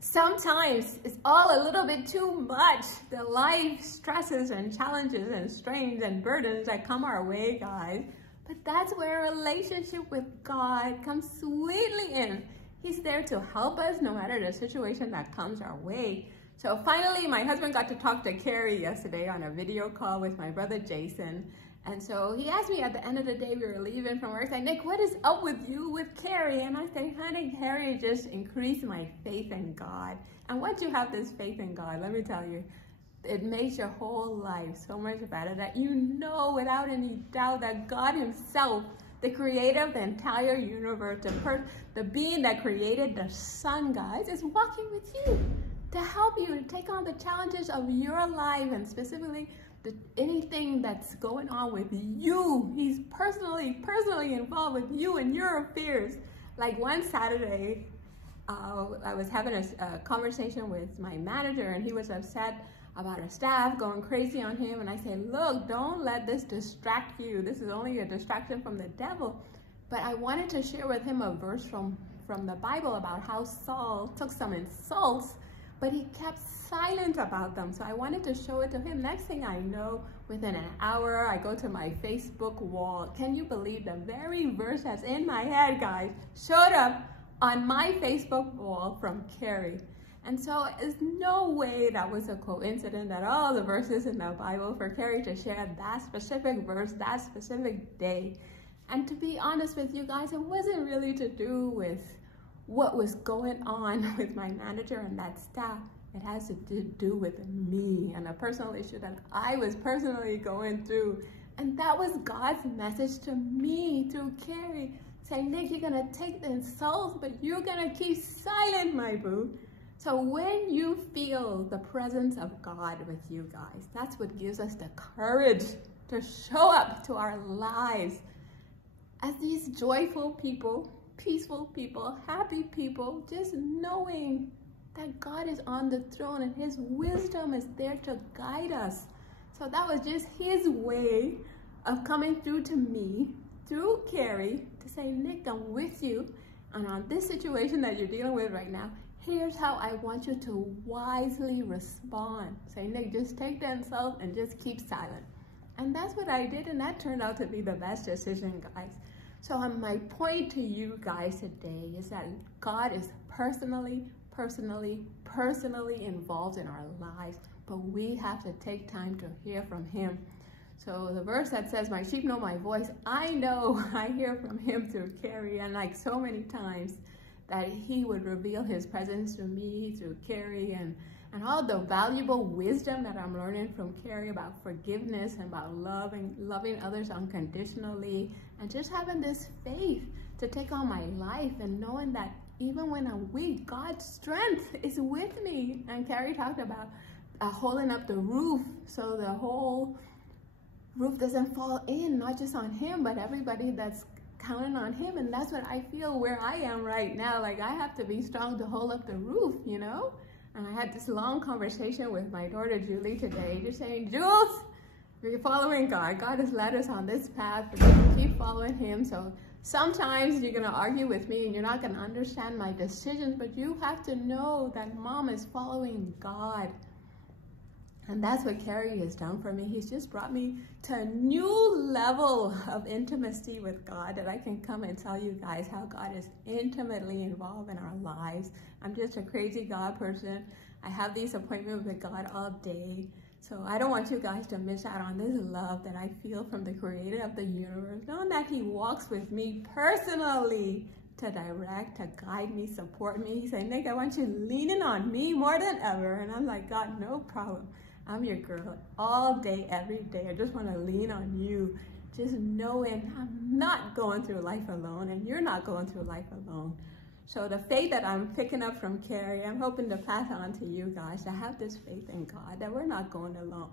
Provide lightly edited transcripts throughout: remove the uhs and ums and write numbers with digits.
Sometimes it's all a little bit too much. The life stresses and challenges and strains and burdens that come our way, guys. But that's where a relationship with God comes sweetly in. He's there to help us no matter the situation that comes our way. So finally, my husband got to talk to Carrie yesterday on a video call with my brother Jason. And so he asked me at the end of the day, we were leaving from work, he's like, Nick, what is up with you with Carrie? And I said, honey, Carrie just increased my faith in God. And once you have this faith in God, let me tell you, it makes your whole life so much better that you know without any doubt that God himself, the creator of the entire universe, the being that created the sun, guys, is walking with you to help you to take on the challenges of your life, and specifically anything that's going on with you. He's personally involved with you and your affairs. Like one Saturday, I was having a conversation with my manager, and he was upset about a staff going crazy on him. And I said, look, don't let this distract you. This is only a distraction from the devil. But I wanted to share with him a verse from the Bible about how Saul took some insults, but he kept silent about them. So I wanted to show it to him. Next thing I know, within an hour, I go to my Facebook wall. Can you believe the very verse that's in my head, guys, showed up on my Facebook wall from Carrie? And so there's no way that was a coincidence that all the verses in the Bible for Carrie to share that specific verse, that specific day. And to be honest with you guys, it wasn't really to do with what was going on with my manager and that staff. It has to do with me and a personal issue that I was personally going through. And that was God's message to me through Carrie, saying, Nick, you're gonna take the insults, but you're gonna keep silent, my boo. So when you feel the presence of God with you guys, that's what gives us the courage to show up to our lives as these joyful people, peaceful people, happy people, just knowing that God is on the throne and his wisdom is there to guide us. So that was just his way of coming through to me, through Carrie, to say, Nick, I'm with you. And on this situation that you're dealing with right now, here's how I want you to wisely respond. Say, Nick, just take the insult and just keep silent. And that's what I did, and that turned out to be the best decision, guys. So my point to you guys today is that God is personally involved in our lives, but we have to take time to hear from him. So the verse that says, my sheep know my voice, I know I hear from him through Carrie, and like so many times that he would reveal his presence to me through Carrie, and all the valuable wisdom that I'm learning from Carrie about forgiveness and about loving others unconditionally, and just having this faith to take on my life and knowing that even when I'm weak, God's strength is with me. And Carrie talked about holding up the roof so the whole roof doesn't fall in, not just on him, but everybody that's counting on him. And that's what I feel where I am right now. Like, I have to be strong to hold up the roof, you know? And I had this long conversation with my daughter Julie today, just saying, Jules, you're following God. God has led us on this path, but you can keep following him. So sometimes you're gonna argue with me and you're not gonna understand my decisions, but you have to know that mom is following God. And that's what Carrie has done for me. He's just brought me to a new level of intimacy with God, that I can come and tell you guys how God is intimately involved in our lives. I'm just a crazy God person. I have these appointments with God all day. So I don't want you guys to miss out on this love that I feel from the creator of the universe, knowing that he walks with me personally to direct, to guide me, support me. He said, Nick, I want you leaning on me more than ever. And I'm like, God, no problem. I'm your girl all day, every day. I just want to lean on you, just knowing I'm not going through life alone, and you're not going through life alone. So the faith that I'm picking up from Carrie, I'm hoping to pass on to you guys, to have this faith in God, that we're not going alone,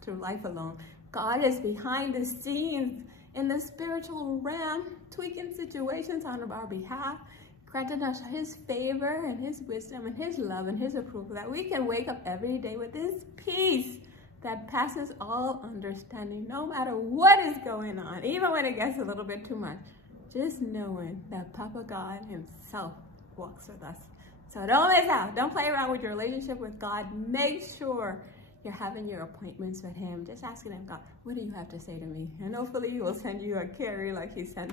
through life alone. God is behind the scenes in the spiritual realm, tweaking situations on our behalf, granting us his favor and his wisdom and his love and his approval, that we can wake up every day with this peace that passes all understanding, no matter what is going on, even when it gets a little bit too much. Just knowing that Papa God himself walks with us. So don't miss out. Don't play around with your relationship with God. Make sure you're having your appointments with him. Just asking him, God, what do you have to say to me? And hopefully he will send you a carry like he sent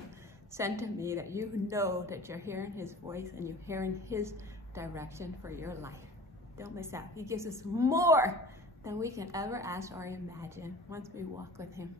to me, that you know that you're hearing his voice and you're hearing his direction for your life. Don't miss out. He gives us more than we can ever ask or imagine once we walk with him.